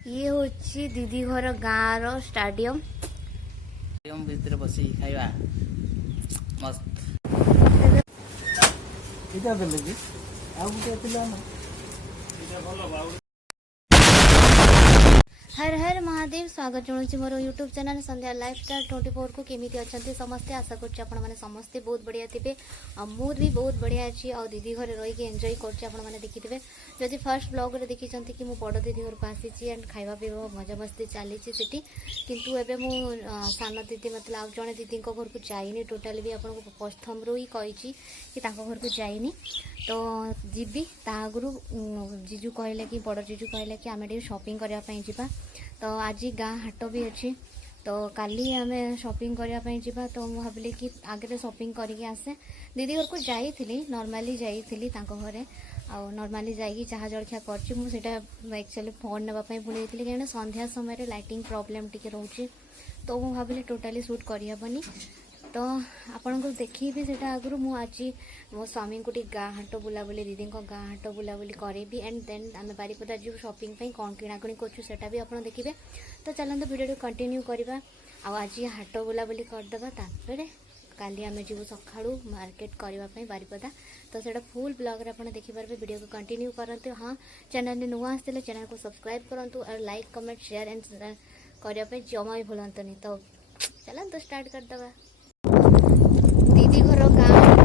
ये होची दीदी घर गाँव रो स्टाडियम भितर बसी खाइबा मस्त इटा देले कि आ गुटे थिला ना इटा भलो बा। हर हर महादेव स्वागत जनाऊँ मोर यूट्यूब चैनल संध्या लाइफस्टाइल 24 को केमी अच्छा समस्ते आशा कर समस्ते बहुत बढ़िया थे मोर भी बहुत बढ़िया अच्छी आ दीदी घर रही एंजॉय कर देखिथे जदि फर्स्ट ब्लॉग रे देखी कि मु बड़ दीदी घर को आसी एंड खावा पीवा मजा मस्ती चली किंतु एबे मु सान दीदी मतलब आउ जड़े दीदी घर को जाइनी टोटाली भी आपको प्रथम रू ही कही कि घर को जाइनी तो जीवी आगु जीजू कहले कि बड़ जीजू कहले कि आम शॉपिंग करने जावा तो आज गाँ हाट भी अच्छी तो काली आम शॉपिंग करने जावा तो मुझे भाविली कि आगे शॉपिंग करके आसे दीदी घर को जाइली नॉर्मली जाइली घरे आउ नॉर्मली जाइए चाह जलखिया कर एक्चुअली फोन नापी भूल कहीं संध्या समय लाइटिंग प्रॉब्लम टी रोचे तो मुझे भाविली टोटाली शूट करहबनी तो आपन को देखी भी सेटा आगु मु आज मो स्वामी को गाँ हाट बुलाबुली दीदी गाँ हाट बुलाबुली करी एंड देन आम बारिपदा जी शॉपिंग पे कौन किणाकिणी करा भी आप देखिए तो चलते वीडियो कंटिन्यू करवा आज हाट बुलाबुली करदे तापर काली आम जीव सका मार्केट करने बारिपदा तो सेटा फुल ब्लॉग रे आपन देखि पारबे वीडियो को कंटिन्यू करते हाँ चैनल नुआ आसते चैनल को सब्सक्राइब करूँ और लाइक कमेंट शेयर एंड करने जमा भी भूलतनी तो चलते स्टार्ट करदे दीदी घर गाँव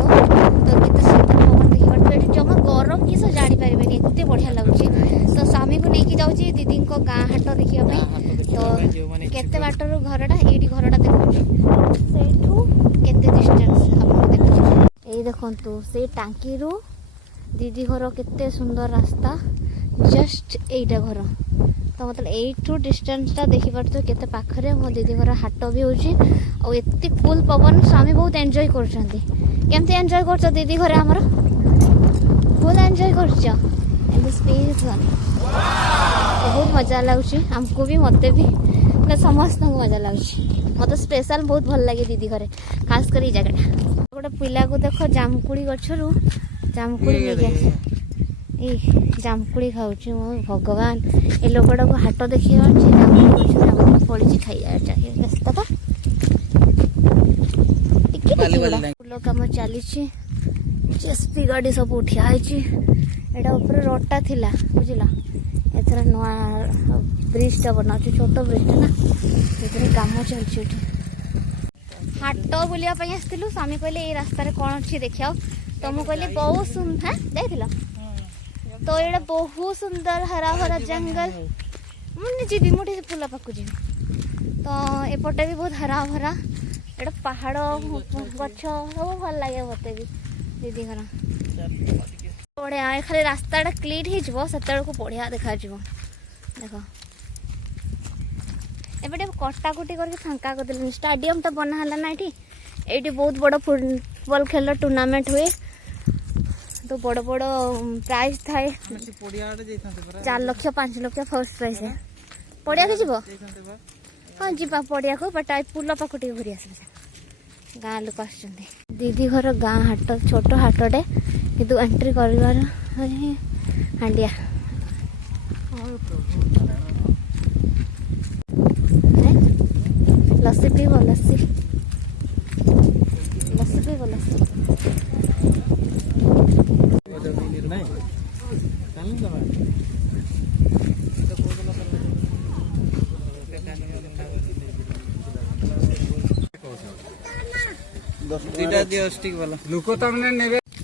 तो केते सुंदर पवन देखिए जमा गरम किस जानी पारे एत बढ़िया लगुच तो स्वामी को लेकिन जाऊँगी दीदी गाँ हाट देखा तो केते बाटर घरटा ये घरटा देखो केते डिस्टेंस आप देखो ये देखु से टांकी रू दीदी घर केते सुंदर रास्ता जस्ट एटा घर तो मतलब यू डिस्टेंसटा देखिपे केते पाखरे मो दीदी घर हाट भी हो एत कूल पवन स्वामी बहुत एंजॉय करमती एंजॉय कर दीदी घर आमर फुल एंजॉय कर बहुत मजा लगुच आमको भी मत भी समस्त मजा लगुच मत स्पेशल बहुत भल लगे दीदी घरे खास कर जगह गोटे पिला को देख जामुकुड़ी गचरू जामुकुड़ी जामुकुड़ी खाऊँ मो भगवान ये लोकटा को हाट देखिए जामुकुड़ी पड़ी खाई फूल कम चली जेसीपी गाड़ी सब उठाई एटा ऊपर रोडटा थिला बुझल एथर नुआ ब्रिजटा बना छोट ब्रिजटा ना ये कम चलती हाट बुलिया आसलु स्वामी कहले ये रास्तार कौन अच्छी देखा तो मुझे कहली बहुत सुंदर देख तो ये बहुत सुंदर हरा भरा जंगल मुझे जी मुझे फूल पाक जी तो एपटे भी बहुत हरा भरा एटा पहाड़ गछ सब भल लगे मत भी दीदी घर बढ़िया खाली रास्ता क्लीन हो बढ़िया देखा देख एबे कटाकुटी करके फांका कर स्टाडियम तो बना है ना ये बहुत बड़ फुटबॉल खेल टूर्नामेंट हुए तो बड़ बड़ प्राइज थाए 4 लाख 5 लाख फर्स्ट प्राइज है पड़िया के जीव हाँ जीवा पड़िया को बट पुल पाक घूरी आस गाँ लोक आस दीदी घर गाँ हाट छोट हाटे किंतु एंट्री कर हांडिया लस्सी पीब लस्सी लस्सी पीब लस्सी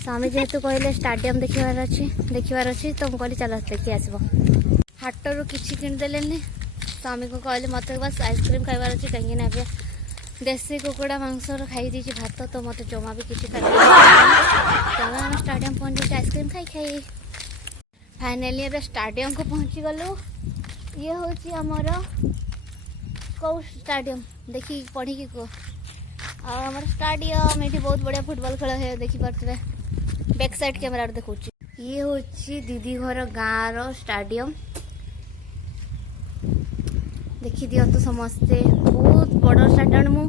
स्वामी जेहेतु कहले स्टाडियम देखिबार अच्छी तो मुझे चल देखी आसब हाटर किसी किणदेले स्वामी को कहले मत बस आइसक्रीम खाइबार अच्छी कहीं ना देसी कुकुड़ा मांस खाई दीजिए भात तो मत जमा भी किसी खाई स्टाडियम पहुंची आइसक्रीम खाई खाई फाइनाली अब स्टाडियम को पहुंची गलु ये हूँ आमर कौ स्टाडियम देखी पढ़ी कि कह आमर स्टाडियम ये बहुत बढ़िया फुटबॉल खेल है देखिपे बैक साइड कैमेरा देखा ये हूँ दीदी घर गाँव रो स्टाडियम देखी दिंतु समस्ते बहुत बड़ स्टाडियम मु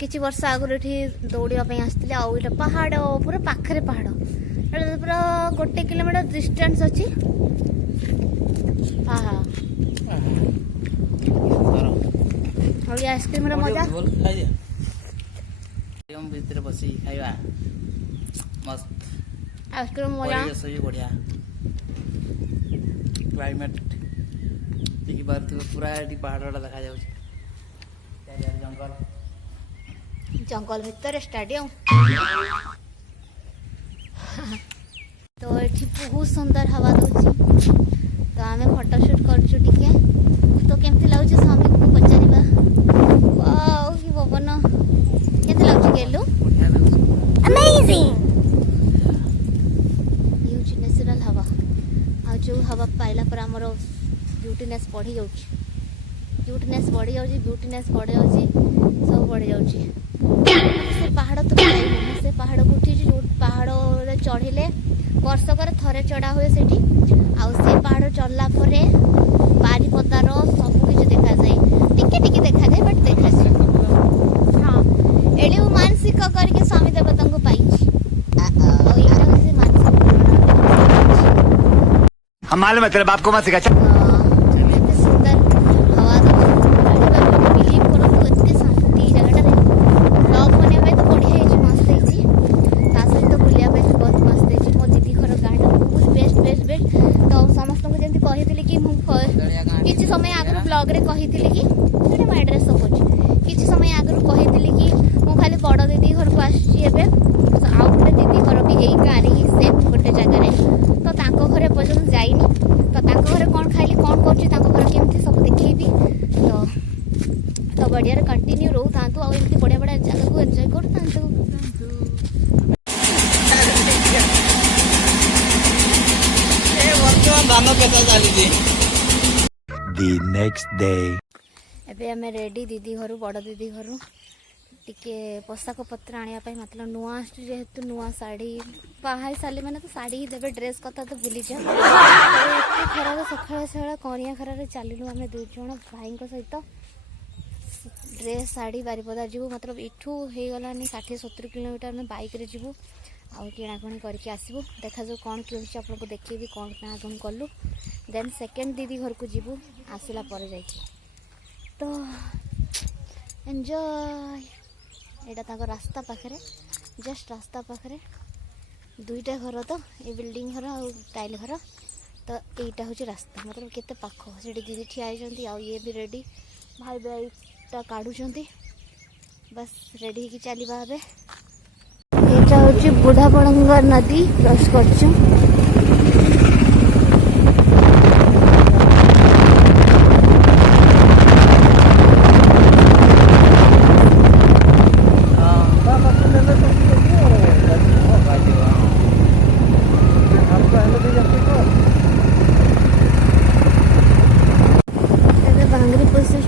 किसी वर्ष आगुरी ये दौड़ापी आसती आईटा पहाड़ पूरा पाखे पहाड़ पूरा 1 किलोमीटर डिस्टेंस अच्छी हाँ हाँ ये आइसक्रीम रे मजा बोल खाई दे हम भीतर बसी खाइबा मस्त आइसक्रीम मजा परिवेश भी बढ़िया क्लाइमेट देखि पारथु पूरा एटी पहाड़टा देखा जाउछ चारियार जंगल जंगल भितर स्टेडियम तो ये बहुत सुंदर हवा दूची तो आम फोटोशूट करछु टिके तो केमती लाଗୁଛି स्वामी को पचारिबा वाओ की पवन केते लाଗୁଛି गेलु बढ़िया लाଗୁछ अमेजिंग यूज नेचुरल हवा आ जो हवा पाइला पर हमर ब्यूटीनेस बढ़ी जाउची क्यूटनेस बढ़ी जाउची ब्यूटीनेस बढ़ी जाउची सब बढ़ी जाउची से पहाड़ तो से पहाड़ को उठी जो पहाड़ रे चढ़िले वर्षकर थरे चढ़ा हुए सेठी आउ से पहाड़ चढ़ला परे बारीपदार सब किछ देखा जाए टिके टिके देखा जाए बट देखा जाए हां एली मानसिक करके स्वामी देवता को पाइछि और एटा से मानसिक हम मालूम है तेरे बाप को मत सिखा एते सुंदर हवा बिलीव करो तो एते शांति जगह रे ब्लॉग बने भाई तो बढ़िया है मस्त है ता सहित बुलिया पे बहुत मस्त है मो दीदी घर गार्डन बहुत बेस्ट तो समस्त को जेंति कहितली कि मु किछि समय आगु ब्लॉग रे कहितली कि एटा माय एड्रेस सब अछि किछि समय आगु कहितली कि मु खाली बड़ दीदी घर को आछि एबे आउ गोटे दीदी घर भी एई गाँ रे सेम गोटे जगह रे तो तांको घरे पर्यंत जाइनी तो तांको घरे कोन खाइली कोन करछि तांको घर केमति सब देखिबी तो बढ़िया कंटिन्यू रहू तांतु आ एमती बढ़िया बढ़िया जगह को एंजॉय करू तांतु ए वर्तमान धान पेता चाली दी The next day. एबे हमें रेडी दीदी घर बड़ दीदी घर टिके पोशाक पत्र आनिया पाई मतलब नुआ आसु जेहेतु नुआ साड़ी बाहाई साली मैंने तो साड़ी ही देवे ड्रेस कथा तो भूली जा एते खरा सखा सखा करिया खरा चलू आम दुई जन भाई सहित ड्रेस साड़ी बारीपदा जीवु मतलब इठू हो गलानी 60-70 किलोमीटर में बाइक रे जीवु आउ किणाकुणी करके आसबू देखा जो कौन किणुची आपको देखी कौन किणाकुणी कलु देन सेकेंड दीदी घर को जीवु आसला पर जाइए तो एंजॉय एटा ताको रास्ता पाखरे जस्ट रास्ता पाखरे दुईटा घर तो ये बिल्डिंग घर और टाइल घर तो यहीटा हूँ रास्ता मतलब केते पाख से दीदी ठिया होती आ ये भी रेडी भाई बाइकटा काढ़ुंट बस रेडी होगी चलवा ये हूँ बुढ़ा बड़ंगर नदी क्रॉस कर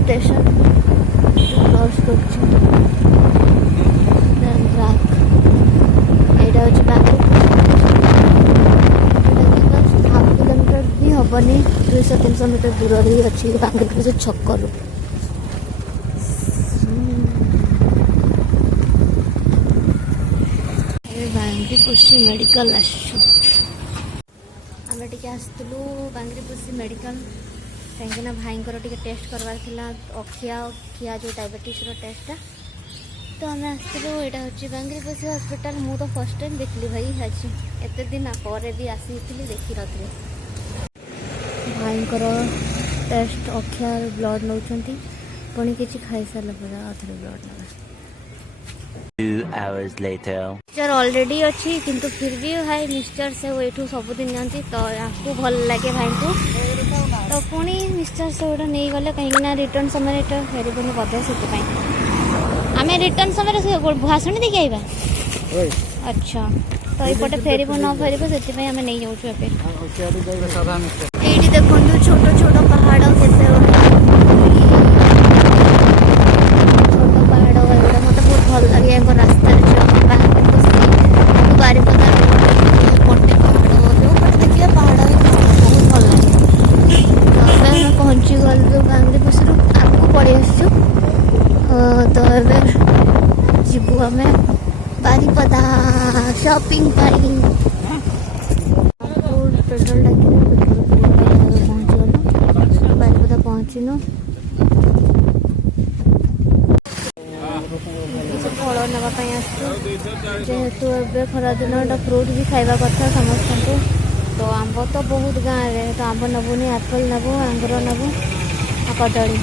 स्टेशन क्रॉस कर हाफ किलोमीटर भी हेनी 200-300 मीटर दूर ही अच्छी बांग्रीपुर से छकलू बांग्रीपुर मेडिकल आम टे आसलु बांग्रीपुर मेडिकल कहीं भाई टे टेस्ट करवार अखिया खिया जो डायबिटीज टेस्टा तो आम आसलु यहाँ हूँ बांग्रीपुर हॉस्पिटल मु तो फर्स्ट टाइम देखली भाई आज एत दिन पर भी आसी देखी नी भाई टेस्ट अखिया ब्लड नौ पुणी कि खाई सारा पर आधे ब्लड ना 2 hours later. मिक्सचर ऑलरेडी अच्छी किंतु फिर भी भाई मिक्सचर से वो ये सबुदिन जाती तो आपको भल लगे भाई को तो पुणी मिक्सचर से गोटे नहीं गले कहीं रिटर्न समय फेर बोधे से आम रिटर्न समय भाषण देखी आइबा अच्छा तो ये फेरबू न फेरबू से आम नहीं जाऊँ ये देखो छोट छोट पहाड़ के छोट पहाड़ एगुड़ा मत बहुत भल लगे रास्ता बारीपदा पटे पहाड़ जो पटे देखिए पहाड़ बहुत भल लगे तो पहुँची गलु बांग्रीपुर आगू पड़े आसु तो जीवु आम बारीपदा शॉपिंग पेट्रोल टाकी पहुँचीगलु बारीपदा पहुँचनु जेहेतु एबे खरा दिन फ्रुट भी खाइबा कथा समस्त को तो आंब तो बहुत गाँव में तो आंब नबुनी एप्पल नबु अंगूर नबु कदली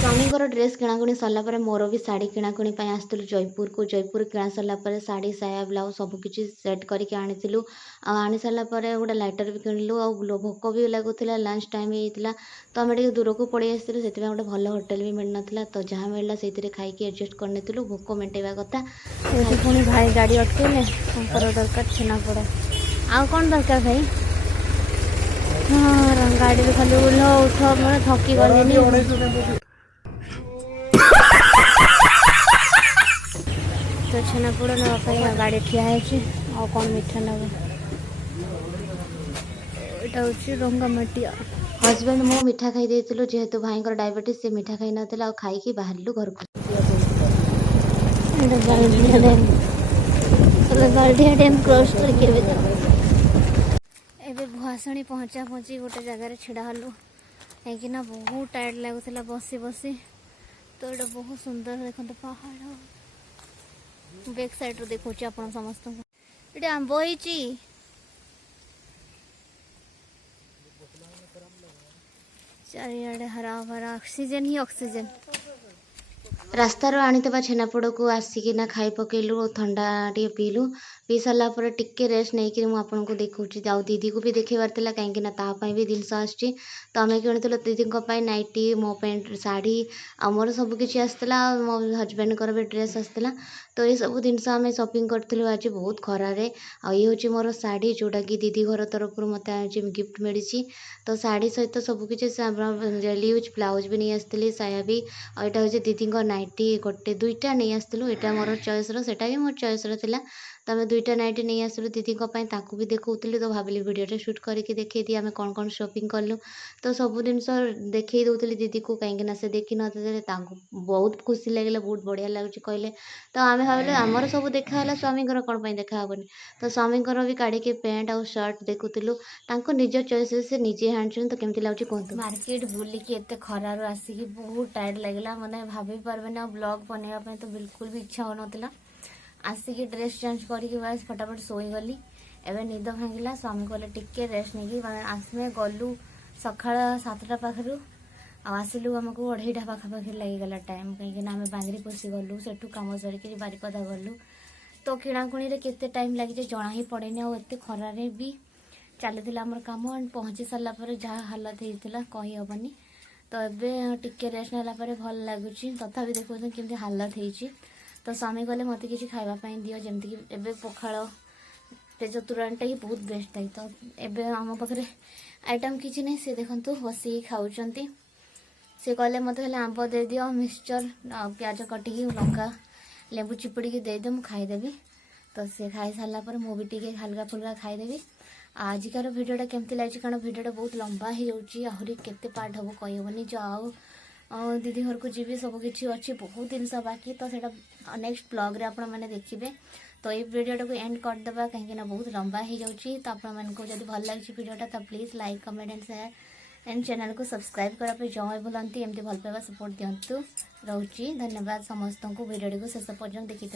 स्वामीଙ୍କର ଡ୍ରେସ୍ କିଣାକୁଣି ସରିଲା ପରେ ମୋର ବି ଶାଢ଼ୀ କିଣାକୁଣି ପାଇଁ ଆସିଥିଲୁ ଜୟପୁରକୁ। ଜୟପୁର କିଣା ସରିଲା ପରେ ଶାଢ଼ୀ ସାୟା ବ୍ଲାଉଜ୍ ସବୁକିଛି ସେଟ୍ କରିକି ଆଣିଥିଲୁ। ଆଉ ଆଣି ସାରିଲା ପରେ ଗୋଟେ ଲାଇଟର୍ ବି କିଣିଲୁ। ଆଉ ଭୋକ ବି ଲାଗୁଥିଲା, ଲଞ୍ଚ ଟାଇମ୍ ହେଇଥିଲା ତ ଆମେ ଟିକେ ଦୂରକୁ ପଳେଇ ଆସିଥିଲୁ। ସେଥିପାଇଁ ଗୋଟେ ଭଲ ହୋଟେଲ ବି ମିଳିନଥିଲା ତ ଯାହା ମିଳିଲା ସେଇଥିରେ ଖାଇକି ଆଡ଼ଜଷ୍ଟ କରିନେଇଥିଲୁ ଭୋକ ମେଣ୍ଟେଇବା କଥା। ଏଠି ପୁଣି ଭାଇ ଗାଡ଼ି ଅଟକେଇଲେ ତାଙ୍କର ଦରକାର ଛେନାପୋଡ଼। ଆଉ କ'ଣ ଦରକାର ଭାଇ? ହଁ ଗାଡ଼ିରେ ଖାଲି ଉଠ ଉଠ ମାନେ ଥକି ଗଲିନି। तो छेनापोड़ नापी गाड़ी ठिया है कौन मिठा नब यहाँ हूँ रंगामाटिया हजबैंड मो मिठा खाई देलु जेहेतु भाई डायबिटीज से मिठा खाई नाला खाई बाहर घर को डैम क्रॉस करके भुआसणी पहुँचा पहुँची गोटे जगार छिड़ा हलु कहीं बहुत टायर्ड लगुला बसी बसी तो ये बहुत सुंदर देखते पहाड़ बैक साइड देखो आप समस्त ये आंब हो चारिड़े हरा भरा ऑक्सीजन ही ऑक्सीजन रास्तार आनीता छेनापोड़ को आसिकिना खाई पकेलु ठंडा टे पीलु पी सारा टिके रेस्ट नहीं कि आपको देखा आउ दीदी को भी देखेबार था कहीं भी जिनस आसची तो आम किणुल दीदी नाइटी मो पैंट शाढ़ी आमर सबकि आसला मो हजबैंड भी ड्रेस आसला तो ये सब जिनस आम शॉपिंग करूँ आज बहुत खरारे ये हूँ मोर शाढ़ी जोटा कि दीदी घर तरफ मत आज गिफ्ट मिली तो शाढ़ी सहित सबकि डेली यूज ब्लाउज भी नहीं आसती साया भी और यहाँ हूँ दीदी नाइटी गोटे दुईटा नहीं आसलु यहाँ मोर चॉइस रोटा भी मोर चॉइस रा तो आम दुईटा नाइटी नहीं आसलु दीदी भी देखी तो भाविली वीडियो शूट करके देखी दी आम कौन कौन शॉपिंग कलु तो सब जिन देखी दूसरी दीदी को कहीं से देखी नथे बहुत खुशी लगे बहुत बढ़िया लगुच कहले तो आम भाविले आमर सब देखाला स्वामी कौन देखा हेनी तो स्वामी भी काढ़ी पैंट आउ शर्ट देखुलु निज चॉइस से निजे हाँ तो केमती लगुच कहतु मार्केट बुलिकी एत खरार आसिकी बहुत टायर्ड लगला मैंने भाभी पार्बे ना ब्लॉग बनवाई तो बिल्कुल भी इच्छा हो नाला आसिकी ड्रेस चेंज करके बस फटाफट सोईगली एवं निद भांगला स्वामी कहले टिके रेस्ट नहीं आसमे गलु सका 7टा पाखु आसिलु आमको 2:30 पाखापाखि लगिगला टाइम कहीं आम बांगरी पोषी गलु सेठू कम सरिकी बारिपदा गलु तो किणाकुणी केते टाइम लगी जना ही पड़ेनि आते खरारे भी चली आमर कम पहुँची सारापर जहाँ हालत होता कही हेनी तो एबे टिके रेस्ट नाला भल लगुच तथापि देखो केमती हालत होती तो स्वामी कहले मत किसी खावाई दियो जमती एबे पखाल तेज तुराणटा ही बहुत बेस्ट है तो एबे आम पाखे आइटम किसी नहीं से देखु बसिक खाऊँ से कहले मत खाली आंब दे दियो मिक्सचर प्याज कटिकी लंका लेंबू चिपुड़ी दे दे मुझे खाईदेवी तो सी खाई सारापर मुझे हल्का फुल्का खाईदेवी आजिकार भिडियोटा केमती लगी कारण भिडियोटा बहुत लंबा हो जाऊँगी आहरी केते पार्ट हम कहबनी जाओ दीदी घर को जी सबकि अच्छी बहुत जिन बाकी तो सेटा नेक्स्ट ब्लॉग रे आपण मैंने देखिए तो ये वीडियोटा को एंड करदेवा कहीं बहुत लंबा हो जाऊँगी तो आपको जब भल लगी वीडियोटा तो please like comment and share and channel को सब्सक्राइब करने जमा भूलती एमती भल पाइबा सपोर्ट दिंतु रोची धन्यवाद समस्त को वीडियो को शेष पर्यटन देखी।